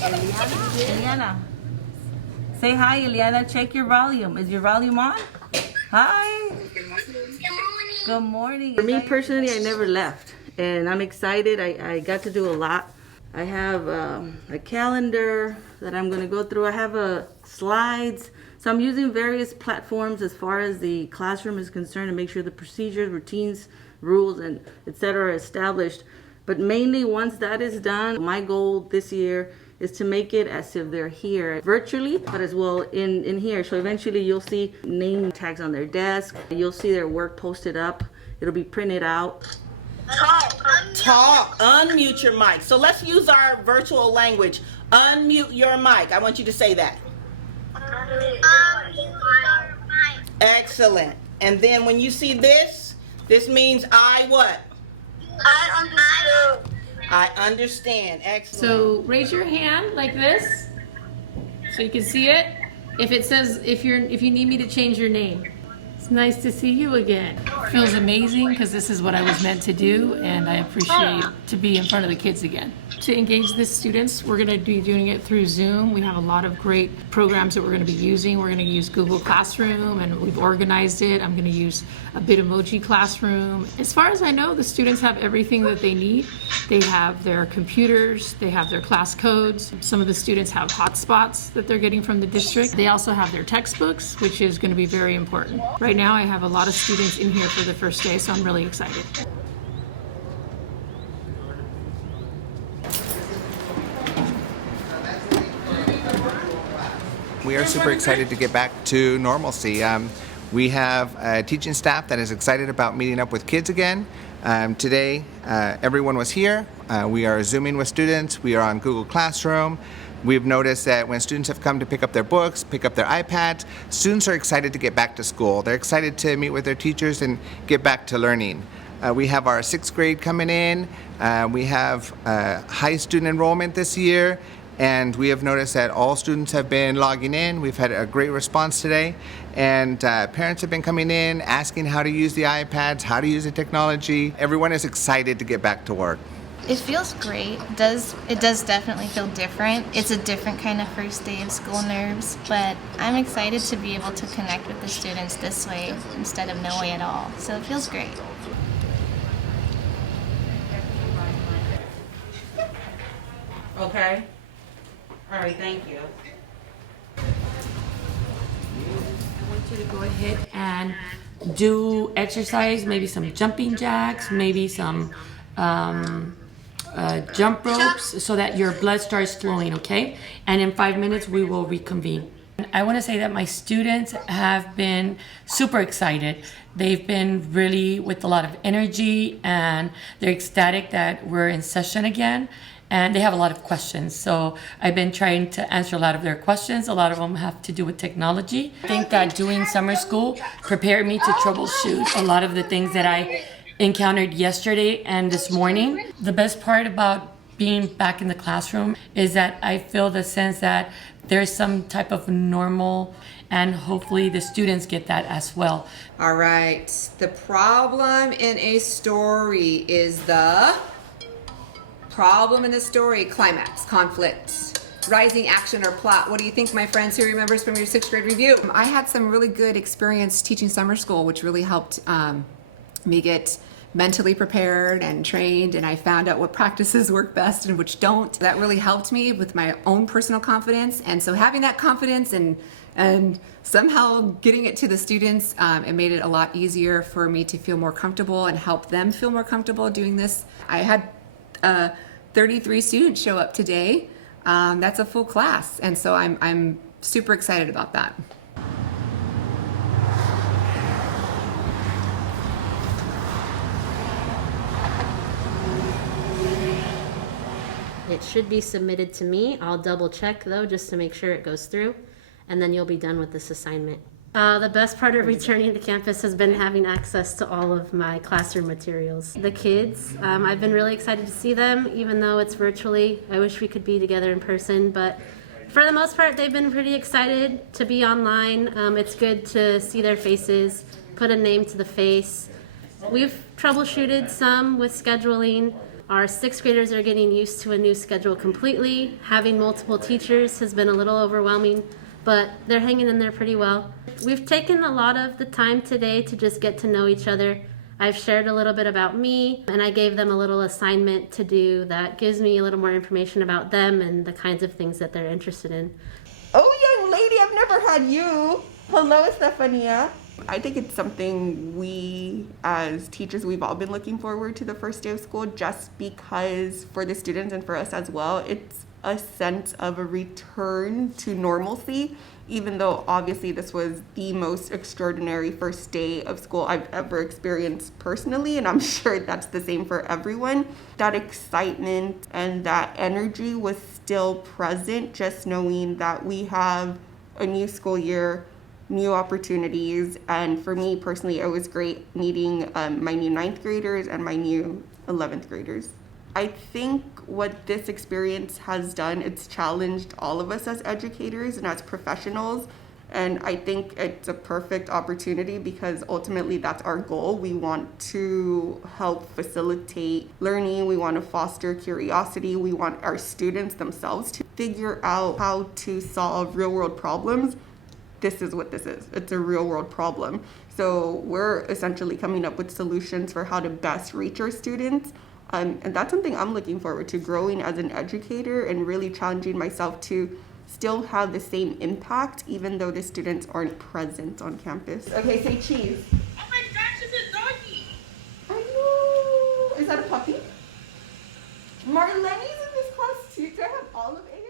Eliana. Say hi, Eliana. Check your volume. Is your volume on? Hi. Good morning. For me personally, I never left, and I'm excited. I got to do a lot. I have a calendar that I'm going to go through. I have slides. So I'm using various platforms as far as the classroom is concerned to make sure the procedures, routines, rules, and etc. are established. But mainly once that is done, my goal this year is to make it as if they're here virtually, but as well in here. So eventually you'll see name tags on their desk. You'll see their work posted up. It'll be printed out. Talk. Unmute your mic. So let's use our virtual language. Unmute your mic. I want you to say that. Excellent. And then when you see this means I what? I understand. Excellent. So raise your hand like this so you can see it. If it says if you need me to change your name. It's nice to see you again. Feels amazing because this is what I was meant to do, and I appreciate to be in front of the kids again. To engage the students, we're going to be doing it through Zoom. We have a lot of great programs that we're going to be using. We're going to use Google Classroom, and we've organized it. I'm going to use a Bitmoji Classroom. As far as I know, the students have everything that they need. They have their computers, they have their class codes. Some of the students have hotspots that they're getting from the district. They also have their textbooks, which is going to be very important. Right now, I have a lot of students in here for the first day, so I'm really excited. We are super excited to get back to normalcy. We have a teaching staff that is excited about meeting up with kids again. Today, everyone was here. We are Zooming with students. We are on Google Classroom. We've noticed that when students have come to pick up their books, pick up their iPads, students are excited to get back to school. They're excited to meet with their teachers and get back to learning. We have our 6th grade coming in. We have high student enrollment this year. And we have noticed that all students have been logging in. We've had a great response today. And parents have been coming in, asking how to use the iPads, how to use the technology. Everyone is excited to get back to work. It feels great. It does definitely feel different. It's a different kind of first day of school nerves, but I'm excited to be able to connect with the students this way instead of no way at all. So it feels great. Okay. All right, thank you. I want you to go ahead and do exercise, maybe some jumping jacks, maybe some jump ropes so that your blood starts flowing, okay? And in 5 minutes, we will reconvene. I want to say that my students have been super excited. They've been really with a lot of energy, and they're ecstatic that we're in session again. And they have a lot of questions. So I've been trying to answer a lot of their questions. A lot of them have to do with technology. I think that doing summer school prepared me to troubleshoot a lot of the things that I encountered yesterday and this morning. The best part about being back in the classroom is that I feel the sense that there's some type of normal, and hopefully the students get that as well. All right, the problem in a story is the problem in the story, climax, conflict, rising action or plot. What do you think, my friends? Who remembers from your 6th grade review? I had some really good experience teaching summer school, which really helped me get mentally prepared and trained, and I found out what practices work best and which don't. That really helped me with my own personal confidence, and so having that confidence and somehow getting it to the students, it made it a lot easier for me to feel more comfortable and help them feel more comfortable doing this. I had 33 students show up today. That's a full class, and so I'm super excited about that. It should be submitted to me. I'll double check though, just to make sure it goes through, and then you'll be done with this assignment. The best part of returning to campus has been having access to all of my classroom materials. The kids, I've been really excited to see them, even though it's virtually. I wish we could be together in person, but for the most part, they've been pretty excited to be online. It's good to see their faces, put a name to the face. We've troubleshooted some with scheduling. Our 6th graders are getting used to a new schedule completely. Having multiple teachers has been a little overwhelming, but they're hanging in there pretty well. We've taken a lot of the time today to just get to know each other. I've shared a little bit about me, and I gave them a little assignment to do that gives me a little more information about them and the kinds of things that they're interested in. Oh, young lady, I've never had you. Hello, Estefania. I think it's something we, as teachers, we've all been looking forward to the first day of school, just because for the students and for us as well, it's a sense of a return to normalcy, even though obviously this was the most extraordinary first day of school I've ever experienced personally, and I'm sure that's the same for everyone. That excitement and that energy was still present, just knowing that we have a new school year, new opportunities, and for me personally, it was great meeting my new 9th graders and my new 11th graders. I think what this experience has done, it's challenged all of us as educators and as professionals, and I think it's a perfect opportunity because ultimately that's our goal. We want to help facilitate learning, we want to foster curiosity, we want our students themselves to figure out how to solve real-world problems. This is what this is. It's a real world problem. So we're essentially coming up with solutions for how to best reach our students. And that's something I'm looking forward to, growing as an educator and really challenging myself to still have the same impact even though the students aren't present on campus. Okay, say cheese. Oh my gosh, it's a doggy. I know. Is that a puppy? Marlene's in this class too. Do I have all of A?